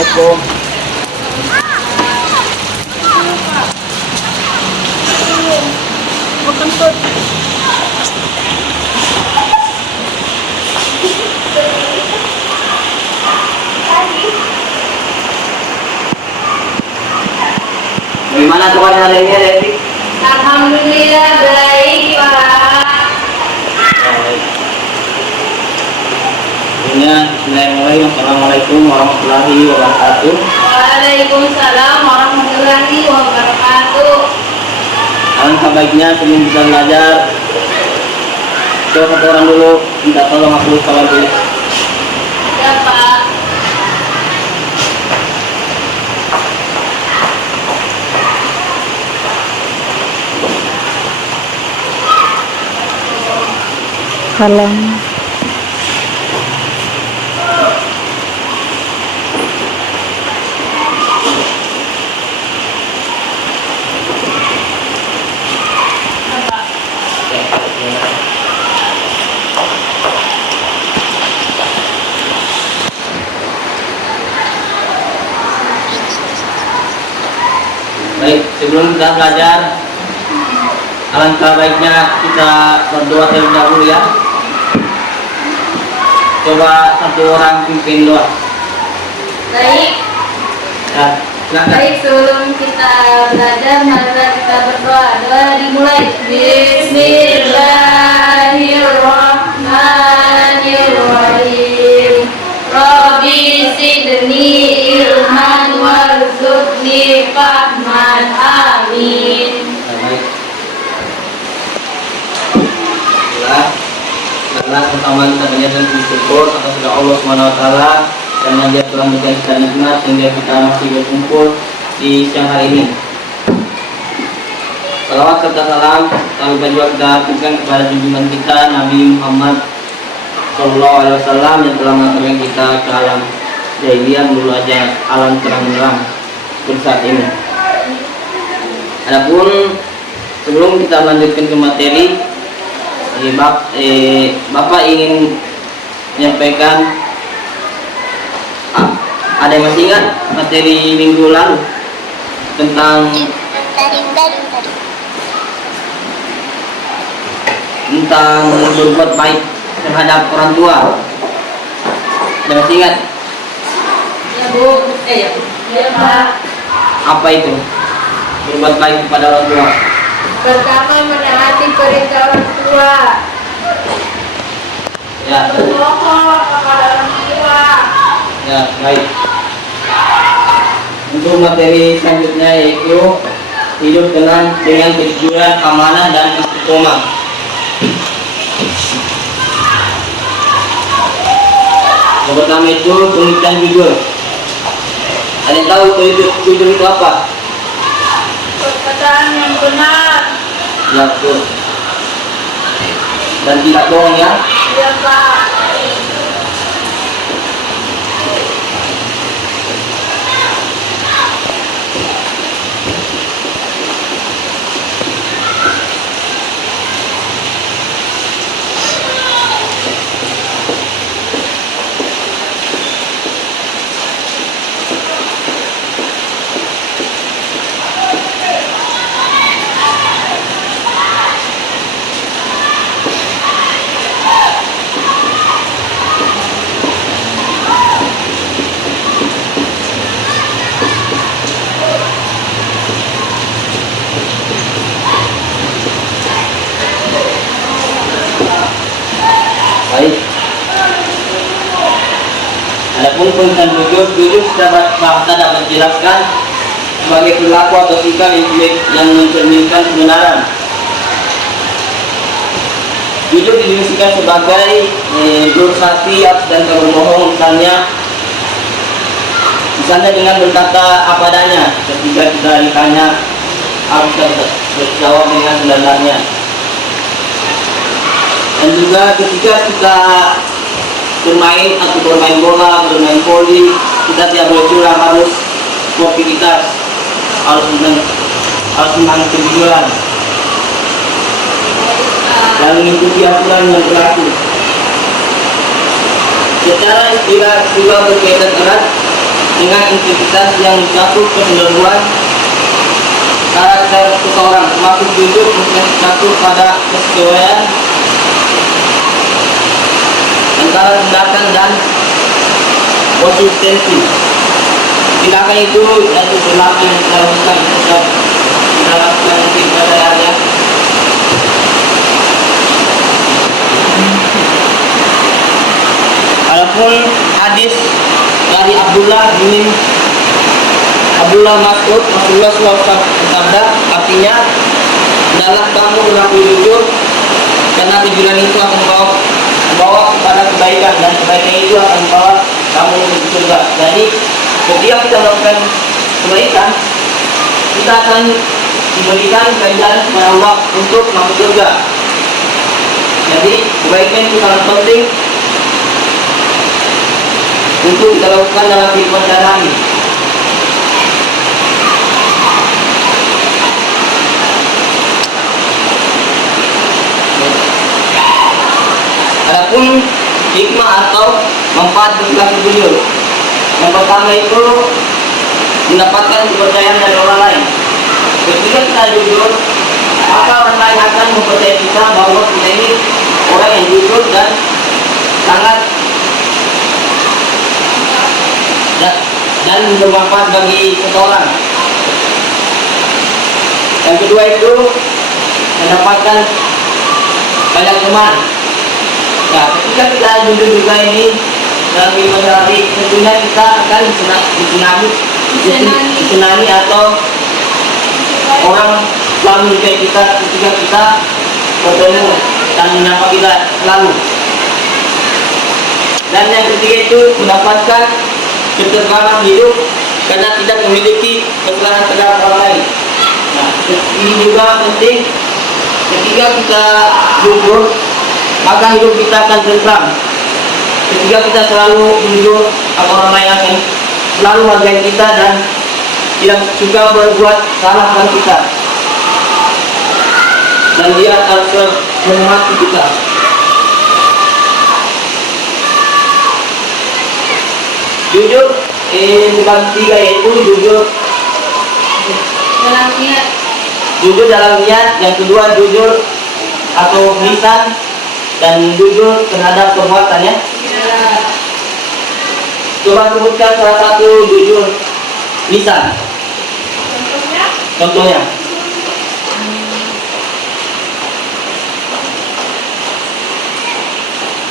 Assalamualaikum. Gimana tuan hari ini, Devi? Alhamdulillah baik, Pak. Bismillahirrahmanirrahim. Assalamualaikum warahmatullahi wabarakatuh. Waalaikumsalam warahmatullahi wabarakatuh. Alangkah baiknya sebelum kita belajar, coba satu orang dulu minta tolong aku salam dulu. Ya, Pak. Salam. Baik, sebelum kita belajar, alangkah baiknya kita berdoa terlebih dahulu ya. Coba satu orang pimpin doa. Baik. Ya, silakan. Baik, sebelum kita belajar, marilah kita berdoa. Doa dimulai. Bismillahirrahmanirrahim. Rabbi zidni ilman warzuqni fahman. Amin. Baik. Karena pertama kita menyatakan bersyukur atas kepada Allah SWT karena Dia telah memberikan kita nikmat sehingga kita masih berkumpul di siang hari ini. Salawat serta salam kami juga kita aturkan kepada junjungan kita Nabi Muhammad SAW yang telah mengantarkan kita ke alam jahiliyah dulu aja alam terang-terang seperti saat ini. Adapun sebelum kita melanjutkan ke materi, Bapak ingin menyampaikan, ada yang masih ingat materi minggu lalu tentang berbuat baik terhadap orang tua? Ada masih ingat? Ya, Bu. Ya. Ya, Pak. Apa itu berbuat baik kepada orang tua? Pertama, menaati perintah orang tua. Ya, Berbohong kepada orang tua. ya, baik. Untuk materi selanjutnya yaitu hidup dengan kejujuran, amanah dan istiqomah. Yang pertama itu pemikiran jujur. Ada yang tahu jujur itu apa? Perkataan yang benar. Ya, betul. Dan tidak bohong ya. Ya, Pak. Baik. Adapun pemikiran jujur bahasa dapat dijelaskan sebagai perilaku atau sikap yang mencerminkan kebenaran. Jujur didefinisikan sebagai bersati dan berbohong, misalnya dengan berkata apa adanya ketika kita ditanya harus terjawab dengan sebenarnya. Dan juga ketika kita bermain bola, bermain voli, kita tidak boleh curang, harus sportivitas, harus menang kejujuran dan mengikuti aturan yang berlaku. Secara istilah juga berkaitan erat dengan integritas yang mencakup keseluruhan karakter seseorang, termasuk jujur, mencakup pada kesesuaian antara tindakan dan konsistensi. Tindakan itu yaitu berlaku yang kita lakukan kita lakukan mungkin pada hari. Adapun hadis dari Abdullah Mas'ud, Rasulullah SAW bersabda, artinya adalah kamu berlaku jujur karena kejujuran itu akan membawa kepada kebaikan dan kebaikan itu akan membawa kamu ke surga. Jadi ketika kita melakukan kebaikan, kita akan diberikan ganjaran kepada Allah untuk masuk surga. Jadi kebaikan itu sangat penting untuk kita lakukan dalam kehidupan sehari-hari. Adapun hikmah atau manfaat bersikap jujur, yang pertama itu mendapatkan kepercayaan dari orang lain. Ketika kita jujur, maka orang lain akan mempercayai kita bahwa kita ini orang yang jujur dan sangat dan bermanfaat bagi seseorang. Yang kedua itu mendapatkan banyak teman. Ya, ketika kita jujur juga ini dalam kehidupan sehari, tentunya kita akan disenangi atau orang selalu menyukai kita ketika kita bertemu dan menyapa kita selalu. Dan yang ketiga itu mendapatkan ketergangan hidup karena tidak memiliki kesalahan terhadap orang lain. Nah, ini juga penting. Ketika kita jujur, maka hidup kita akan tentram. Ketika kita selalu jujur, orang lain akan selalu menghargai kita dan tidak suka berbuat salah dengan kita. Dan dia akan menghormati kita. Jujur dibagi tiga, yaitu jujur dalam niat, jujur dalam niat, yang kedua jujur atau lisan, dan jujur terhadap perbuatannya. Coba sebutkan salah satu jujur lisan. Contohnya.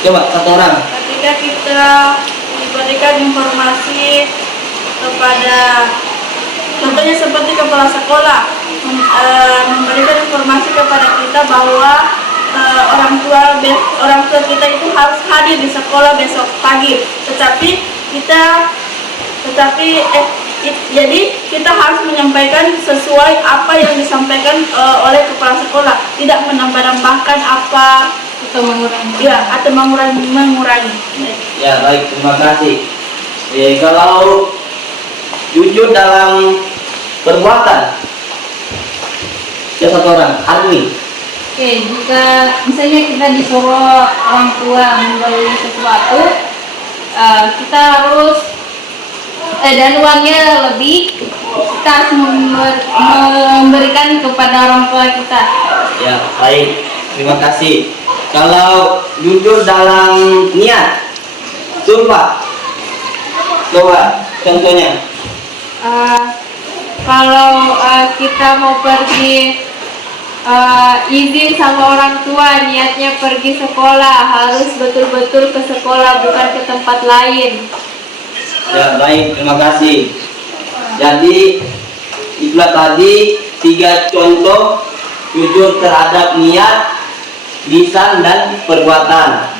Coba satu orang. Ketika kita diberikan informasi kepada, contohnya seperti kepala sekolah memberikan informasi kepada kita bahwa orang tua kita itu harus hadir di sekolah besok pagi, jadi kita harus menyampaikan sesuai apa yang disampaikan oleh kepala sekolah, tidak menambah-nambahkan apa Atau mengurangi. ya atau mengurangi. Ya, baik, terima kasih. Kalau jujur dalam perbuatan, ya satu orang, Armi. Oke, jika misalnya kita disuruh orang tua membeli sesuatu, kita harus dan uangnya lebih, kita harus memberikan kepada orang tua kita. Ya, baik, terima kasih. Kalau jujur dalam niat, sumpah, coba contohnya. Kalau kita mau pergi izin sama orang tua, niatnya pergi sekolah, harus betul-betul ke sekolah, bukan ke tempat lain. Ya, baik, terima kasih. Jadi itulah tadi 3 contoh jujur terhadap niat, lisan, dan perbuatan.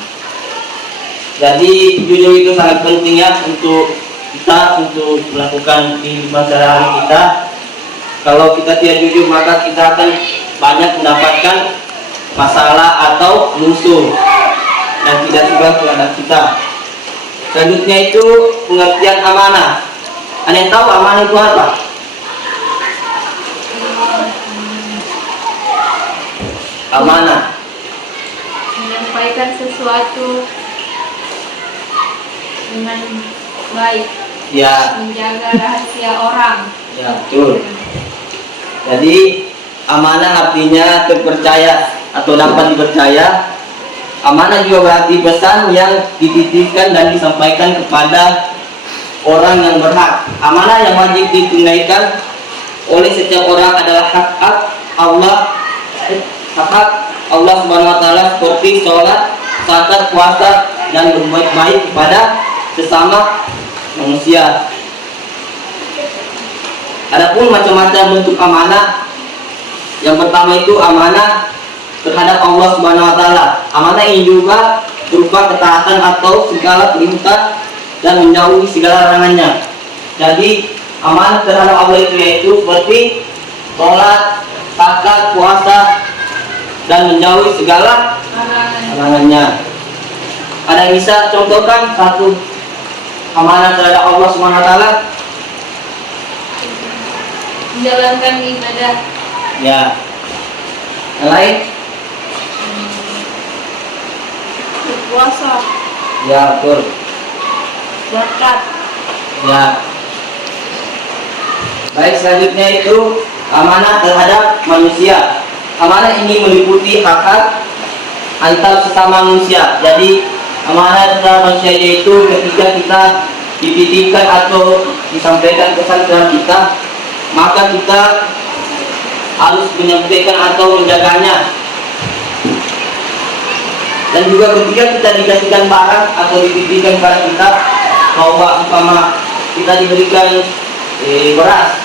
Jadi jujur itu sangat penting ya untuk kita untuk melakukan kehidupan sehari-hari kita. Kalau kita tidak jujur, maka kita akan banyak mendapatkan masalah atau musuh yang tidak suka terhadap kita. Selanjutnya itu pengertian amanah. Ada yang tahu amanah itu apa? Amanah Menyampaikan sesuatu dengan baik. Ya, menjaga rahasia orang. ya betul. Jadi amanah artinya terpercaya atau dapat dipercaya. Amanah juga berarti pesan yang dititipkan dan disampaikan kepada orang yang berhak. Amanah yang wajib ditunaikan oleh setiap orang adalah hak Allah, hak Allah Subhanahu wa taala seperti sholat, zakat, puasa, dan berbuat baik kepada sesama manusia. Adapun macam-macam bentuk amanah. Yang pertama itu amanah terhadap Allah Subhanahu wa taala. Amanah ini juga berupa ketaatan atau segala perintah dan menjauhi segala larangannya. Jadi amanah terhadap Allah itu yaitu seperti sholat, zakat, puasa, dan menjauhi segala larangannya. Ada yang bisa contohkan satu amanah terhadap Allah Subhanahu wa taala? Menjalankan ibadah. Ya. Yang lain? Berpuasa, Ya, betul. zakat. Ya. Baik, selanjutnya itu amanah terhadap manusia. Amanah ini meliputi hak-hak antar sesama manusia. Jadi amanah terhadap manusia yaitu ketika kita dititipkan atau disampaikan pesan kepada kita, maka kita harus menyampaikan atau menjaganya. Dan juga ketika kita dikasihkan barang atau dititipkan kepada kita, bahwa umpama kita diberikan beras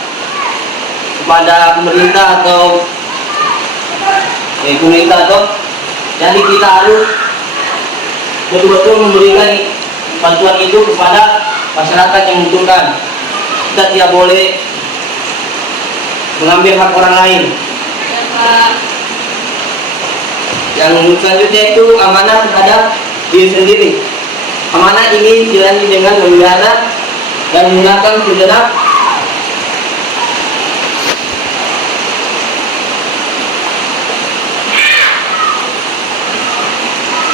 kepada pemerintah atau jadi kita harus betul-betul memberikan bantuan itu kepada masyarakat yang membutuhkan. Kita tidak boleh mengambil hak orang lain. Yang selanjutnya itu amanah terhadap diri sendiri. Amanah ini dijalani dengan memelihara dan menggunakan segenap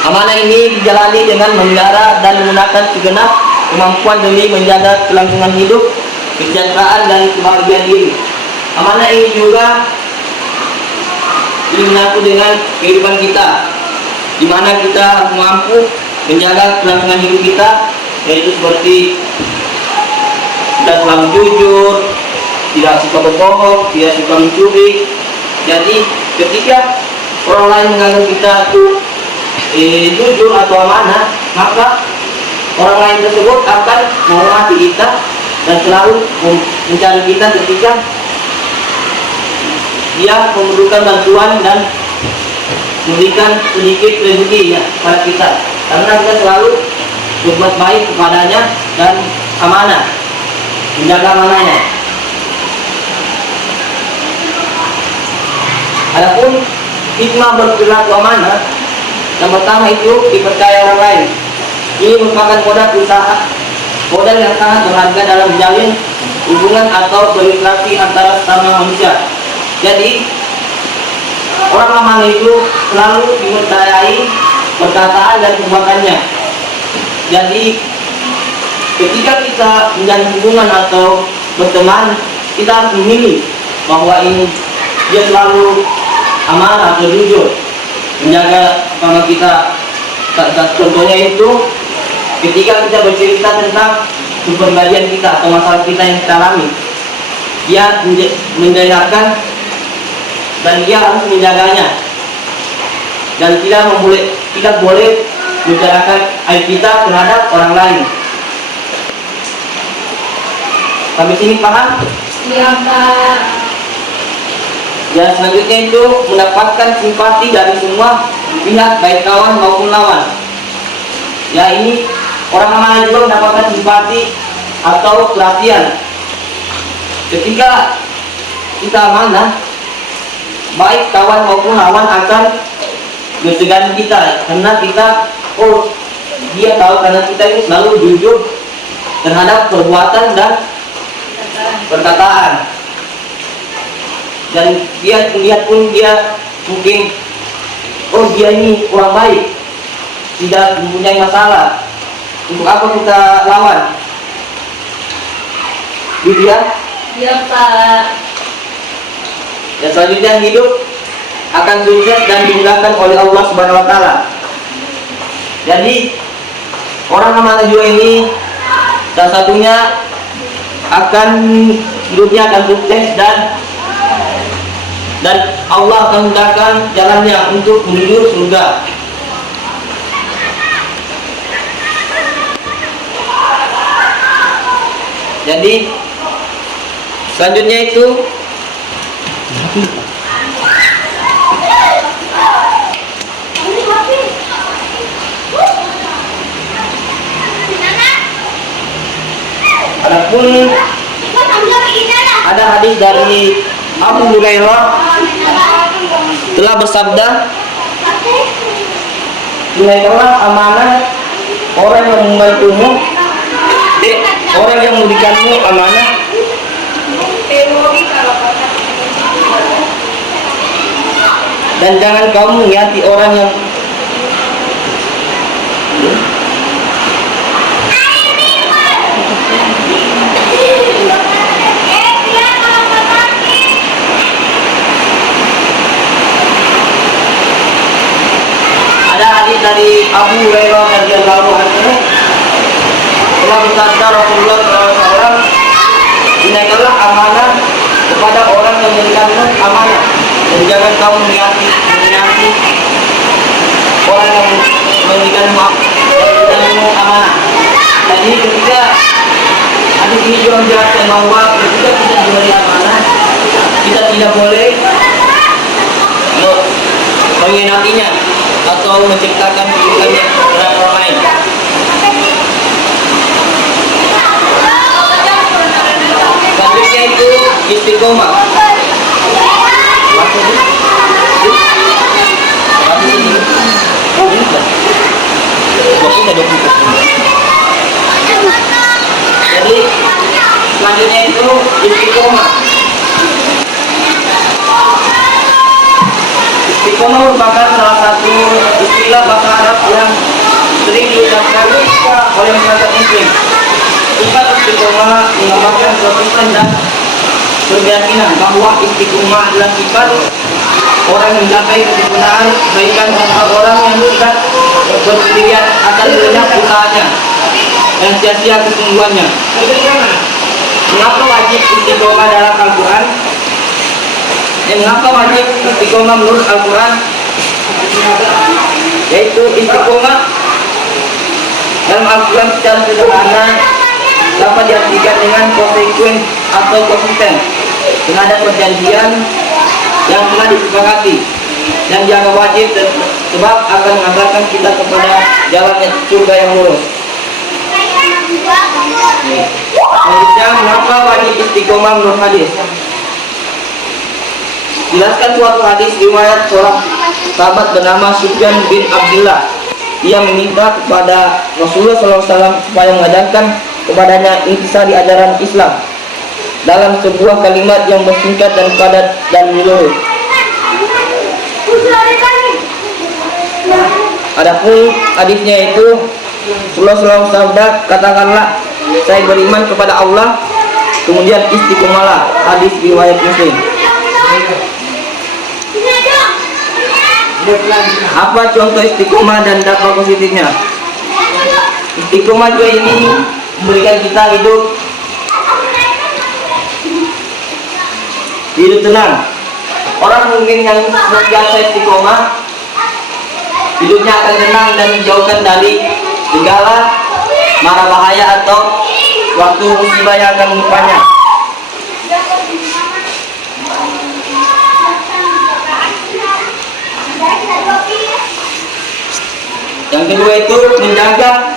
amanah ini dijalani dengan memelihara dan menggunakan segenap kemampuan demi menjaga kelangsungan hidup, kesejahteraan, dan kebahagiaan diri. Amanah ini juga menyangkut dengan kehidupan kita, di mana kita harus mampu menjaga kelangsungan hidup kita, yaitu seperti tidak selalu jujur, tidak suka berbohong, tidak suka mencuri. Jadi ketika orang lain menganggap kita itu jujur atau amanah, maka orang lain tersebut akan menghormati kita dan selalu mencari kita ketika dia memerlukan bantuan dan memberikan sedikit rezeki pada kita, karena kita selalu berbuat baik kepadanya dan amanah, menjaga amanahnya. Adapun hikmah berperilaku amanah, yang pertama itu dipercaya orang lain. Ini merupakan modal yang sangat berharga dalam menjalin hubungan atau berinteraksi antara sesama manusia. Jadi orang amanah itu selalu dipercayai perkataan dan perbuatannya. Jadi ketika kita menjalin hubungan atau berteman, kita harus memilih bahwa ini dia selalu amanah atau jujur, menjaga sama kita. Contohnya itu ketika kita bercerita tentang kepribadian kita atau masalah kita yang kita alami, dia mendengarkan dan dia harus menjaganya, dan tidak boleh membicarakan aib kita terhadap orang lain. Sampai sini paham? Iya, Pak. Ya, selanjutnya itu mendapatkan simpati dari semua pihak, baik kawan maupun lawan. Ya, ini orang amanah juga mendapatkan simpati atau perhatian. Ketika kita amanah, baik kawan maupun lawan akan bersegan kita, karena kita dia tahu karena kita ini selalu jujur terhadap perbuatan dan perkataan, dan dia melihat pun dia mungkin dia ini orang baik, tidak mempunyai masalah, untuk apa kita lawan. Gitu ya. Iya Pak. Dan selanjutnya hidup akan sukses dan dimudahkan oleh Allah Subhanahu wa taala. Jadi orang amanah jiwa ini salah satunya akan hidupnya akan sukses dan Allah akan mudahkan jalannya untuk menuju surga. Jadi selanjutnya itu adapun ada hadis dari Abu Hurairah telah bersabda, tunaikanlah amanah orang yang membantumu, orang yang memberikanmu amanah, dan jangan kamu mengingati orang yang ada hadis dari Abu Hurairah radhiyallahu anhu telah bersabda Rasulullah SAW, tunaikanlah amanah kepada orang yang memberikanmu amanah dan jangan kamu mengingati orang yang memberikanmu amanah. Jadi ketika hadis ini juga menjelaskan bahwa ketika kita diberi amanah, kita tidak boleh mengkhianatinya atau menciptakan keburukannya terhadap orang lain. Selanjutnya itu istiqomah. Jadi selanjutnya itu istiqomah. Istiqomah merupakan salah satu istilah bahasa Arab yang sering diucapkan oleh masyarakat Muslim. Sifat istiqomah menggambarkan konsisten dan berkeyakinan bahwa istiqomah adalah sifat orang yang mencapai kesempurnaan kebaikan serta orang yang tidak berpendirian akan banyak usahanya dan sia-sia kesungguhannya. Mengapa wajib istiqomah dalam Al-Quran? Mengapa wajib istiqomah menurut Al-Quran? Yaitu istiqomah dalam Al-Quran secara sederhana dapat diartikan dengan konsekuen atau konsisten terhadap perjanjian yang telah disepakati dan dianggap wajib sebab akan mengantarkan kita kepada jalan surga yang lurus. Selanjutnya, mengapa wajib istiqomah menurut hadis? Jelaskan suatu hadis riwayat seorang sahabat bernama Sufyan bin Abdullah. Ia meminta kepada Rasulullah SAW supaya mengajarkan kepadanya intisari ajaran Islam dalam sebuah kalimat yang bersingkat dan padat dan menyeluruh. Adapun hadisnya itu Rasulullah SAW katakanlah, saya beriman kepada Allah, kemudian istiqomahlah. Hadis riwayat Muslim. Apa contoh istiqomah dan dampak positifnya? Istiqomah juga ini memberikan kita hidup tenang. Orang mungkin yang senantiasa istiqomah, hidupnya akan tenang dan dijauhkan dari segala mara bahaya atau suatu musibah yang akan menimpanya. Yang kedua itu menjaga,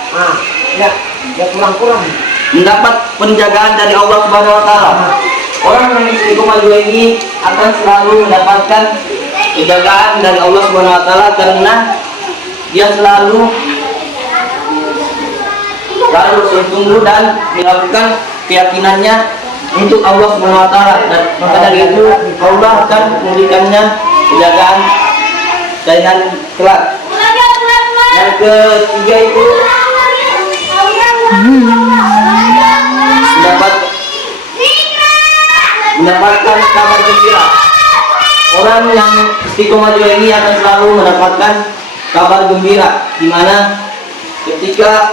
mendapat penjagaan dari Allah Subhanahu wa taala. Orang yang istiqomah juga ini akan selalu mendapatkan penjagaan dari Allah Subhanahu wa taala karena dia selalu bersungguh dan melakukan keyakinannya untuk Allah Subhanahu wa taala, dan maka dari itu Allah akan memberikannya penjagaan dengan kelak. Yang ketiga itu mengatakan kabar gembira. Orang yang istiqomah juga ini akan selalu mendapatkan kabar gembira, di mana ketika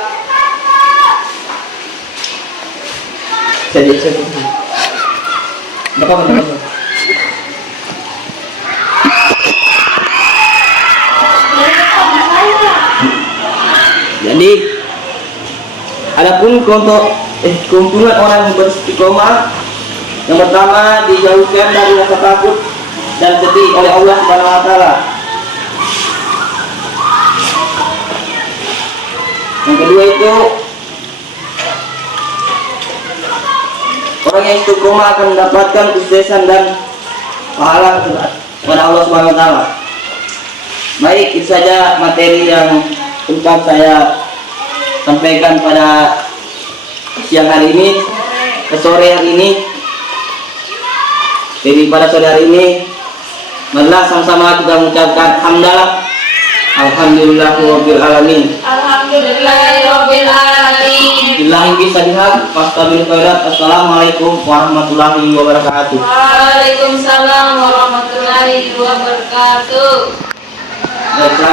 jadi adapun keuntungan orang yang beristiqomah, yang pertama dijauhkan dari rasa takut dan sedih oleh Allah Subhanahu wa taala. Yang kedua itu orang yang istiqomah akan mendapatkan kesuksesan dan pahala kepada Allah Subhanahu wa taala. Baik, itu saja materi yang sempat saya sampaikan pada siang hari ini, sore hari ini. Jadi pada sore hari ini, marilah sama-sama kita mengucapkan hamdalah, alhamdulillahirabbil alamin. Alhamdulillahirabbil alamin. Billahi bismillah, fastabil khairat. Assalamualaikum warahmatullahi wabarakatuh. Waalaikumsalam warahmatullahi wabarakatuh. Baiklah.